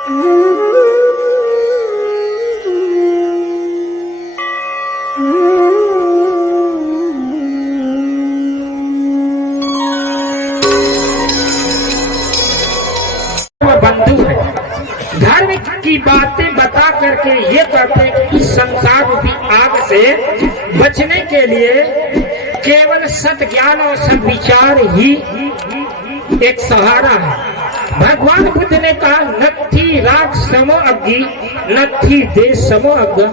बंधु है। धर्म की बातें बता करके ये कहते हैं कि इस संसार रूपी आग से बचने के लिए केवल सत ज्ञान और सत विचार ही एक सहारा है। भगवान बुद्ध ने कहा नत्थी राग समो अग्नि, नत्थी देश समो अग्नि,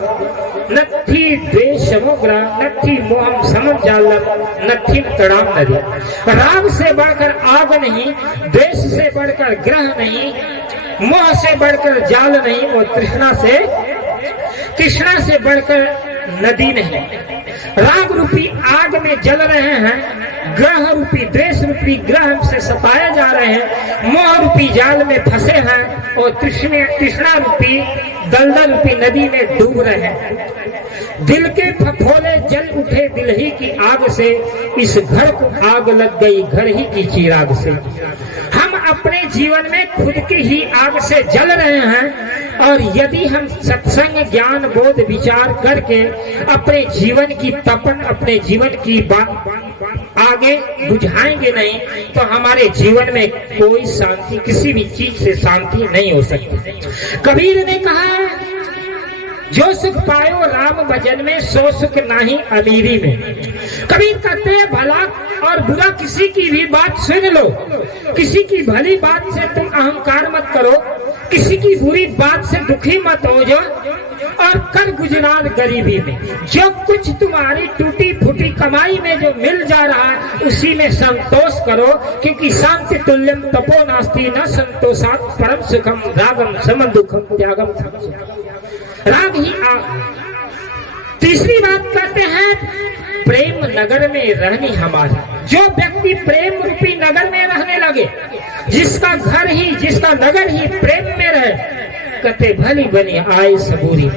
नत्थी द्वेष समो ग्रह, नत्थी मोहम समम जालम, नत्थी तड़ाम नदी। राग से बढ़कर आग नहीं, द्वेष से बढ़कर ग्रह नहीं, मोह से बढ़कर जाल नहीं और तृष्णा से बढ़कर नदी नहीं। राग रूपी आग में जल रहे हैं, ग्रह रूपी द्वेष रूपी ग्रह से सताए जा रहे हैं, मोह रूपी जाल में फंसे हैं और तृष्णा रूपी दलदल रूपी नदी में डूब रहे हैं। दिल के फफोले जल उठे दिल ही की आग से, इस घर को आग लग गई घर ही की चिराग से। हम अपने जीवन में खुद की ही आग से जल रहे हैं और यदि हम सत्संग ज्ञान बोध विचार करके अपने जीवन की तपन अपने जीवन की बात आगे बुझाएंगे नहीं तो हमारे जीवन में कोई शांति किसी भी चीज से शांति नहीं हो सकती। कबीर ने कहा जो सुख पायो राम भजन में सो सुख नहीं अमीरी में। कबीर कहते हैं भला और बुरा किसी की भी बात सुन लो, किसी की भली बात से तुम अहंकार मत करो, किसी की बुरी बात से दुखी मत हो जाओ और कर गुजरान गरीबी में। जो कुछ तुम्हारी टूटी फूटी कमाई में जो मिल जा रहा है उसी में संतोष करो, क्योंकि शांति तुल्यम तपो नास्ति न संतोषात् परम सुखम रागम समम दुखम त्यागम। राग ही आग। तीसरी बात कहते हैं प्रेम नगर में रहनी हमारी। जो व्यक्ति प्रेम रूपी नगर में रहने लगे, जिसका घर ही जिसका नगर ही प्रेम में रहे, कहते भली बनी आए सबूरी।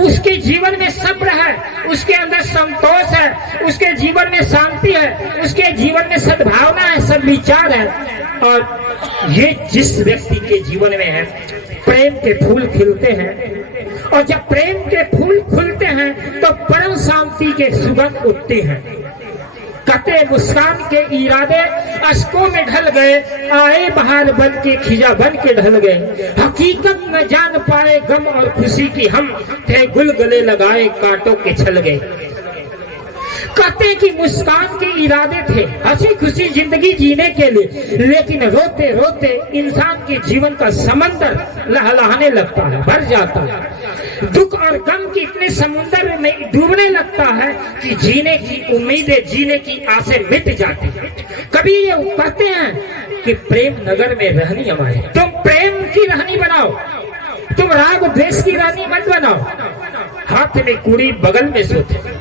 उसके जीवन में सब्र है, उसके अंदर संतोष है, उसके जीवन में शांति है, उसके जीवन में सद्भावना है, सद्विचार है। और ये जिस व्यक्ति के जीवन में है प्रेम के फूल खिलते हैं, और जब प्रेम के फूल खुलते हैं तो परम शांति के सुगंध उठते हैं। कहते मुस्कान के इरादे अश्कों में ढल गए, आए बहार बन के खिजा बन के ढल गए। हकीकत न जान पाए गम और खुशी की, हम थे गुल गले लगाए कांटों के छल गए। कहते कि मुस्कान के इरादे थे हंसी खुशी जिंदगी जीने के लिए, लेकिन रोते रोते इंसान के जीवन का समंदर लहलहाने लगता है, भर जाता है। दुख और गम के इतने समुद्र में डूबने लगता है कि जीने की उम्मीदें जीने की आसें मिट जाती है। कभी ये कहते हैं कि प्रेम नगर में रहनी हमारी। तुम प्रेम की रानी बनाओ, तुम राग द्वेष की रानी मत बनाओ। हाथ में कुड़ी बगल में सोते।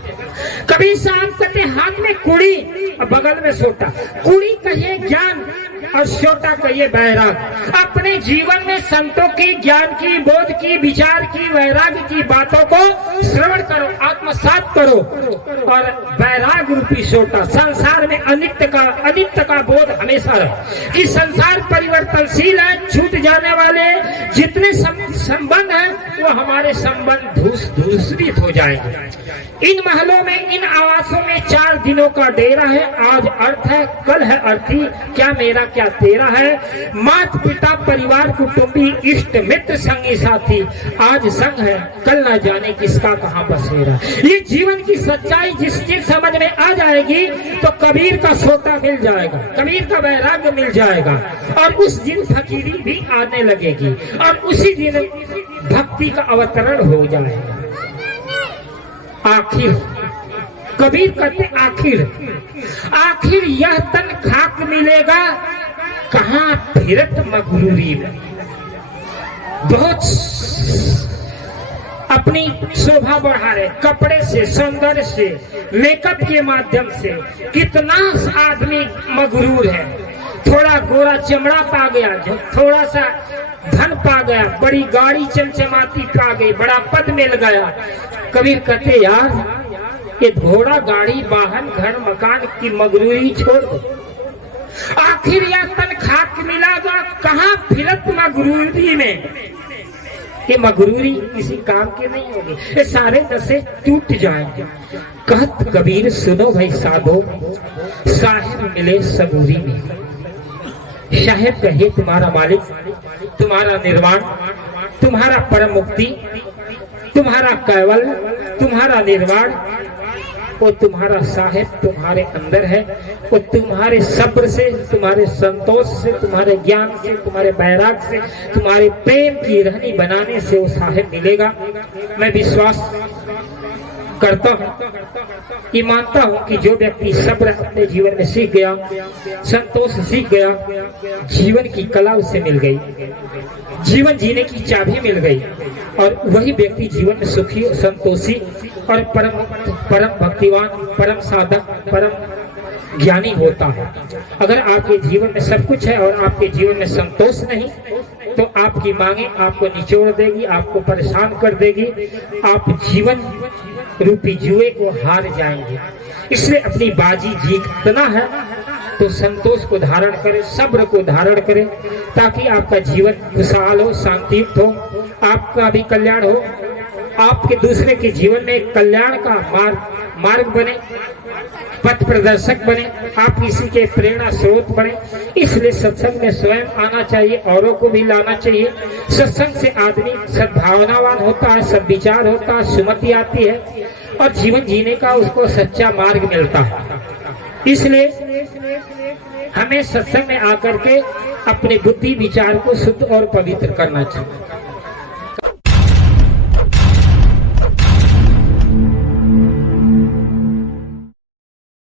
कभी साहब कहते हाथ में कुड़ी और बगल में सोटा। कुड़ी कहिए ज्ञान और सोटा कहिए वैराग। अपने जीवन में संतों की ज्ञान की बोध की विचार की वैराग की बातों को श्रवण करो, आत्मसात करो। और वैराग रूपी सोटा संसार में अनित्य का बोध हमेशा रहे कि संसार परिवर्तनशील है, छूट जाने वाले जितने संबंध हैं वो हमारे संबंध दूषित हो जाएंगे। इन महलों में इन आवासों में 4 दिनों का डेरा है। आज अर्थ है, कल है अर्थी, क्या मेरा क्या तेरा है। मात पिता परिवार कुटुंबी इष्ट मित्र संगी साथी, आज संग है कल ना जाने किसका कहाँ बसेरा। ये जीवन की सच्चाई जिस चीज समझ में आ जाएगी तो कबीर का सोता मिल जाएगा, कबीर का वैराग्य मिल जाएगा और उस दिन फकीरी भी आने लगेगी और उसी दिन भक्ति का अवतरण हो जाएगा। आखिर कबीर कहते आखिर यह तन खाक मिलेगा कहाँ फिरत मगरूरी में। बहुत अपनी शोभा बढ़ा रहे कपड़े से, सौंदर्य से, मेकअप के माध्यम से। कितना आदमी मगरूर है। थोड़ा गोरा चमड़ा पा गया, थोड़ा सा धन पा गया, बड़ी गाड़ी चमचमाती पा गई, बड़ा पद मिल गया। कबीर कहते यार ये घोड़ा गाड़ी वाहन घर मकान की मगरूरी छोड़ दो। आखिर यह तन खाक मिलागा कहाँ फिरत मगरूरी में। ये मगरूरी किसी काम के नहीं होगी, ये सारे नशे टूट जाएंगे। कहत कबीर सुनो भाई साधो, साहिब मिले सबूरी में। साहिब कहे तुम्हारा मालिक, तुम्हारा निर्वाण, तुम्हारा परम मुक्ति, तुम्हारा कैवल, तुम्हारा निर्वाण, वो तुम्हारा साहिब तुम्हारे अंदर है। वो तुम्हारे सब्र से, तुम्हारे संतोष से, तुम्हारे ज्ञान से, तुम्हारे बैराग से, तुम्हारे प्रेम की रहनी बनाने से वो साहिब मिलेगा। मैं विश्वास करता हूँ, ये मानता हूँ कि जो व्यक्ति सब्र अपने जीवन में सीख गया, संतोष सीख गया, जीवन की कला उसे मिल गई, जीवन जीने की चाबी मिल गई, और वही व्यक्ति जीवन में सुखी, संतोषी और परम भक्तिवान, परम साधक, परम ज्ञानी होता है। अगर आपके जीवन में सब कुछ है और आपके जीवन में संतोष नहीं, तो आपकी मांगे आपको निचोड़ देगी, आपको परेशान कर देगी, आप जीवन रूपी जुए को हार जाएंगे। इसलिए अपनी बाजी जीतना है तो संतोष को धारण करें, सब्र को धारण करें, ताकि आपका जीवन खुशहाल हो, शांतियुक्त हो, आपका भी कल्याण हो, आपके दूसरे के जीवन में कल्याण का मार्ग बने, पथ प्रदर्शक बने, आप किसी के प्रेरणा स्रोत बने। इसलिए सत्संग में स्वयं आना चाहिए, औरों को भी लाना चाहिए। सत्संग से आदमी सद्भावनावान होता है, सद्विचार होता है, सुमति आती है और जीवन जीने का उसको सच्चा मार्ग मिलता है। इसलिए हमें सत्संग में आकर के अपने बुद्धि विचार को शुद्ध और पवित्र करना चाहिए।